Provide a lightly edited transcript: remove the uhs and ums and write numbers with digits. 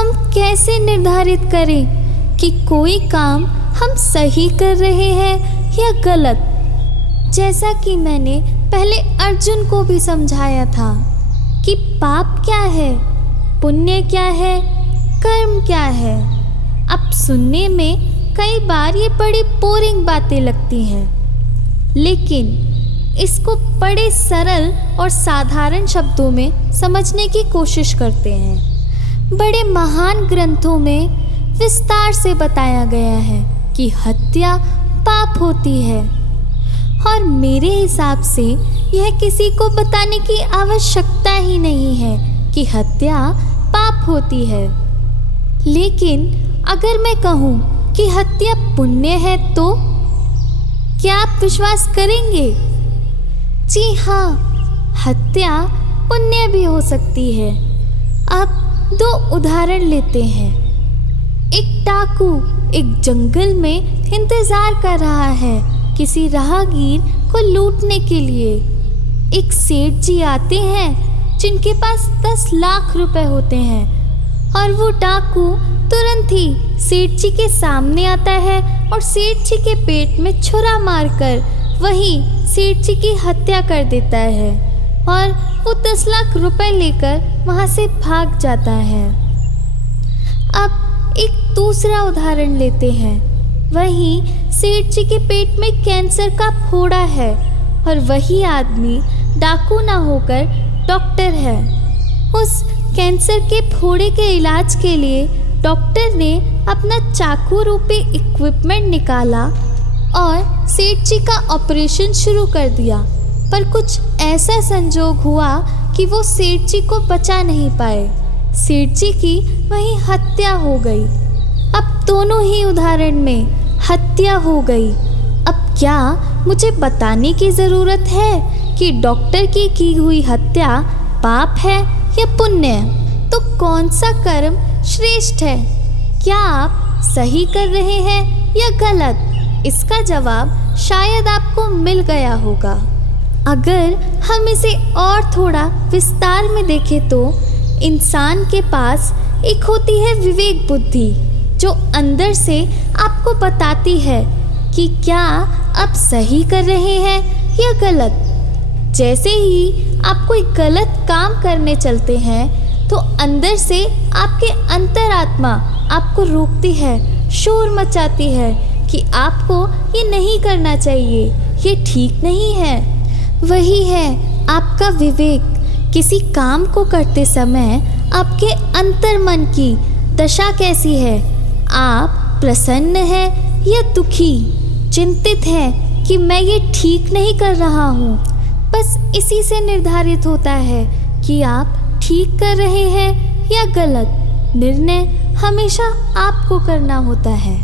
हम कैसे निर्धारित करें कि कोई काम हम सही कर रहे हैं या गलत? जैसा कि मैंने पहले अर्जुन को भी समझाया था कि पाप क्या है, पुण्य क्या है, कर्म क्या है। अब सुनने में कई बार ये बड़ी बोरिंग बातें लगती हैं, लेकिन इसको बड़े सरल और साधारण शब्दों में समझने की कोशिश करते हैं। बड़े महान ग्रंथों में विस्तार से बताया गया है कि हत्या पाप होती है, और मेरे हिसाब से यह किसी को बताने की आवश्यकता ही नहीं है कि हत्या पाप होती है। लेकिन अगर मैं कहूँ कि हत्या पुण्य है तो क्या आप विश्वास करेंगे? जी हाँ, हत्या पुण्य भी हो सकती है। अब 2 उदाहरण लेते हैं। एक डाकू एक जंगल में इंतजार कर रहा है किसी राहगीर को लूटने के लिए। एक सेठ जी आते हैं जिनके पास 10 लाख रुपए होते हैं, और वो डाकू तुरंत ही सेठ जी के सामने आता है और सेठ जी के पेट में छुरा मारकर वहीं सेठ जी की हत्या कर देता है, और वो 10 लाख रुपए लेकर वहाँ से भाग जाता है। अब एक दूसरा उदाहरण लेते हैं। वहीं सेठ जी के पेट में कैंसर का फोड़ा है, और वही आदमी डाकू ना होकर डॉक्टर है। उस कैंसर के फोड़े के इलाज के लिए डॉक्टर ने अपना चाकू रूपी इक्विपमेंट निकाला और सेठ जी का ऑपरेशन शुरू कर दिया, पर कुछ ऐसा संजोग हुआ कि वो सेठ जी को बचा नहीं पाए। सेठ जी की वहीं हत्या हो गई। अब दोनों ही उदाहरण में हत्या हो गई। अब क्या मुझे बताने की ज़रूरत है कि डॉक्टर की हुई हत्या पाप है या पुण्य? तो कौन सा कर्म श्रेष्ठ है? क्या आप सही कर रहे हैं या गलत? इसका जवाब शायद आपको मिल गया होगा। अगर हम इसे और थोड़ा विस्तार में देखें तो इंसान के पास एक होती है विवेक बुद्धि, जो अंदर से आपको बताती है कि क्या आप सही कर रहे हैं या गलत। जैसे ही आप कोई गलत काम करने चलते हैं तो अंदर से आपके अंतरात्मा आपको रोकती है, शोर मचाती है कि आपको ये नहीं करना चाहिए, ये ठीक नहीं है। वही है आपका विवेक। किसी काम को करते समय आपके अंतर्मन की दशा कैसी है? आप प्रसन्न हैं या दुखी, चिंतित हैं कि मैं ये ठीक नहीं कर रहा हूँ? बस इसी से निर्धारित होता है कि आप ठीक कर रहे हैं या गलत। निर्णय हमेशा आपको करना होता है।